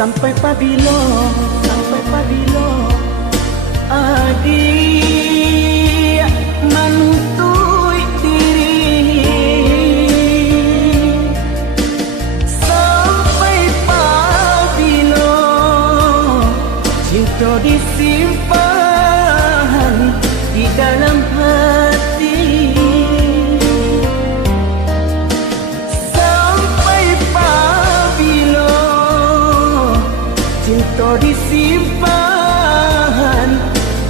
Sampai pabilo adik menuntut diri, sampai pabilo cinta disimpan di dalam hati, sampai pabilo cinta disimpan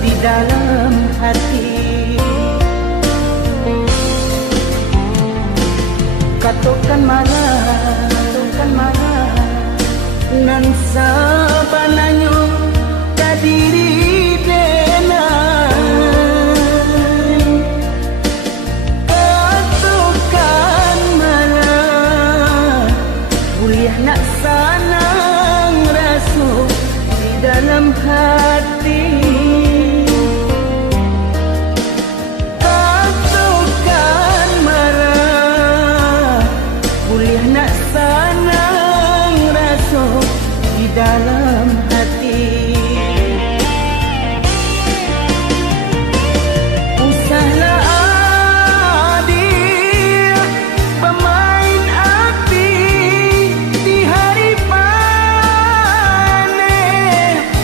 di dalam hati. Katakan marah nan sabananyo kadiri denai. Katakan marah kuliah nak sanang rasa di dalam hati. Katakan marah kuliah nak sanang rasa di dalam hati. Usahlah adik pemain api di hari panen,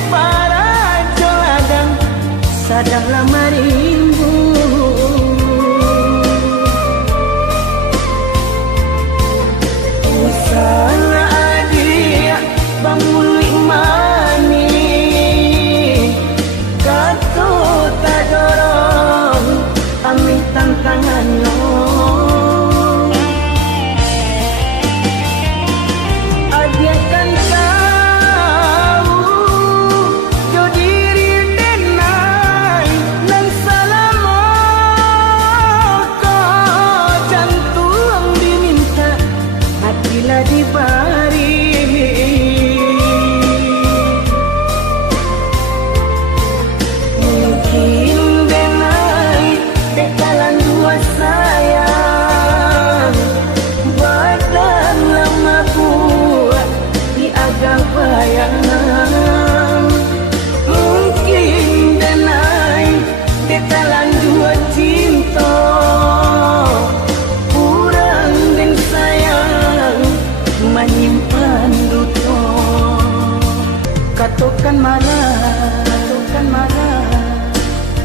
para joladang sadanglah marimbu. Usahlah adik bangun mani, kata tak dorong ambil tantangannya. Adik kan tahu jo diri denai nan selama kau jantung diminta hatilah dibari. Mungkin denai bekalan dua sayang badan lama buat di agak bayang. Mungkin denai bekalan dua cinta kurang dan sayang menyimpan duto. Katakan marah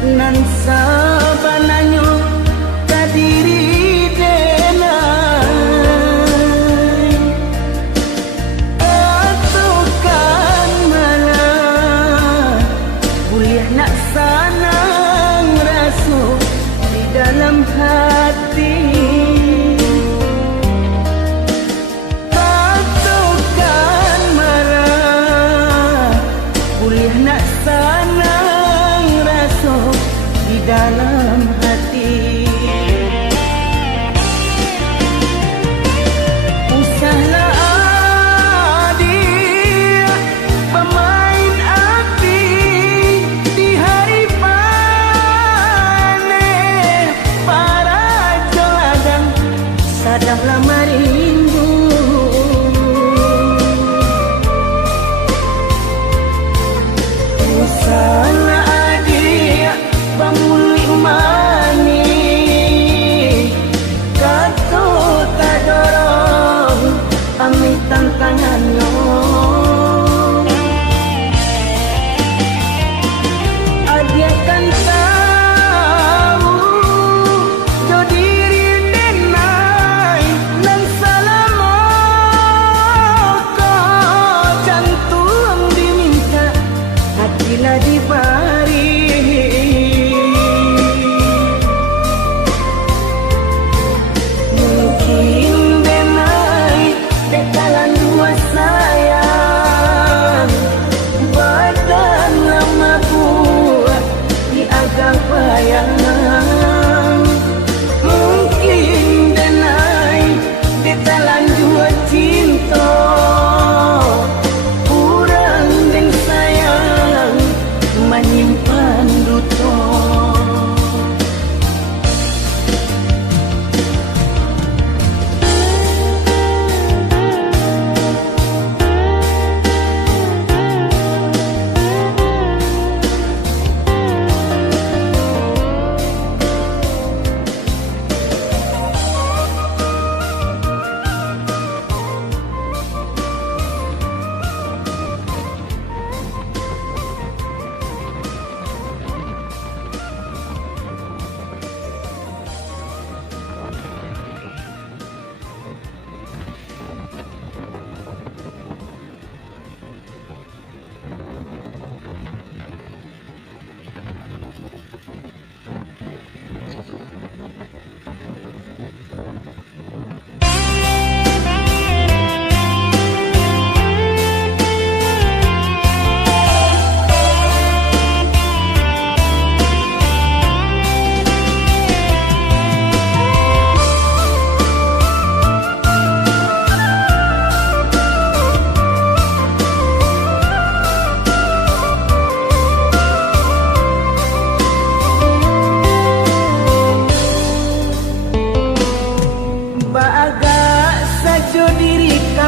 nan sabananyo kadiri denai. Katakan marah kuliah nak sanang rasa di dalam hati. Katakan marah kuliah nak sanang rasa di dalam hati. Usahlah adik pemain api di hari panen, para joladang sadanglah marimbu. Usahlah adik bangun mani, kata tak dorong ambil tantangannya. Adik kan tahu jo diri denai nan selama kau jantung diminta hatilah dibari. Mungkin denai bekalan dua sayang badan lama buat di agak bayang. Mungkin denai bekalan dua cinta kurang dan sayang menyimpan duto.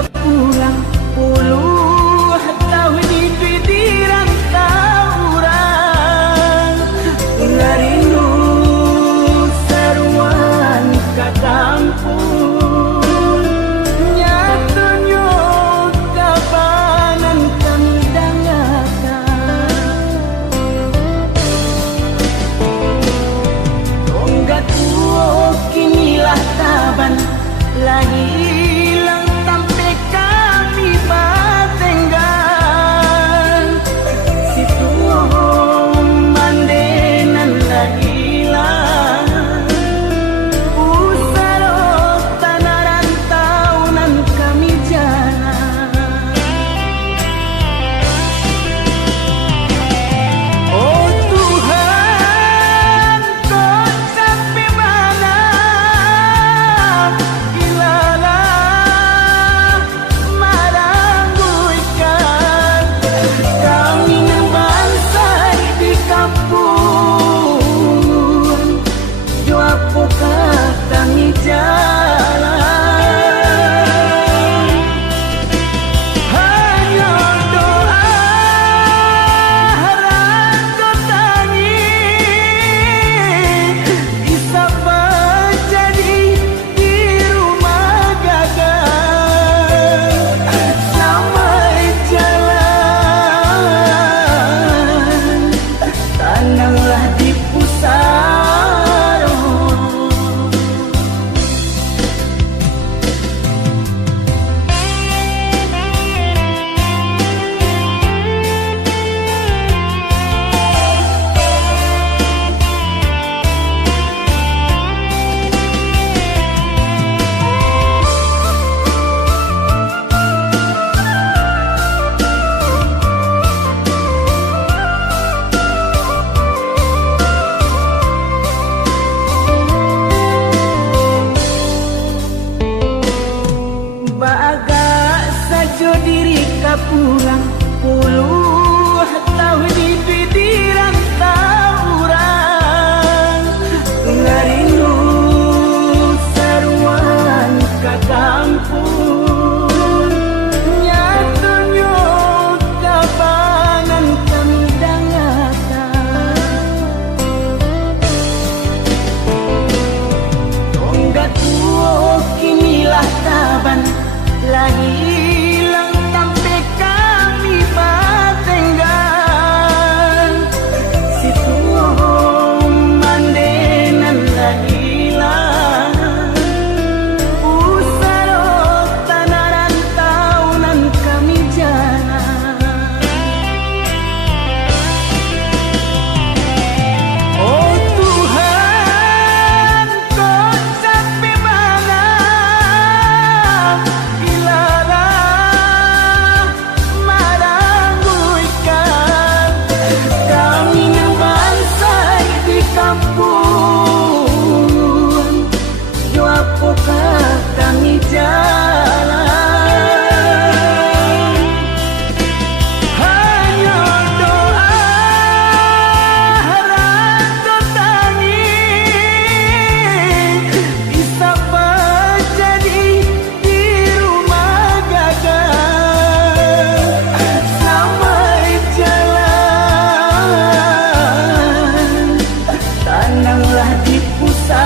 pulang puluh tahun di pikiran orang ngarindu seruan ke kampung nyatunya kapanan kami dangakan tonggak tuo kinilah taban lagi hilang sampai kami batenggan si tuo mandenan lah hilang usaro tanah rantaunan kami jalan oh Tuhan kau sampai mana kami jalan hanya doa rasa tangis bisa menjadi di rumah gagal sampai jalan tananglah di pusat diri ka pulang puluh tahun di pikiran orang ngarindu seruan ka kampung nyatunya kapanan kami dangakan tonggak tuo kinilah taban lagi kami jalan hanya doa rasa tangis bisa menjadi di rumah gagal sampai jalan tananglah di pusat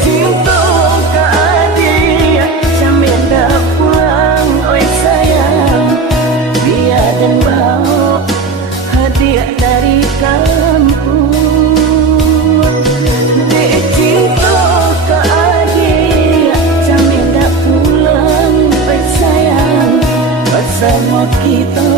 cinta keadilan, jamin bersama kita.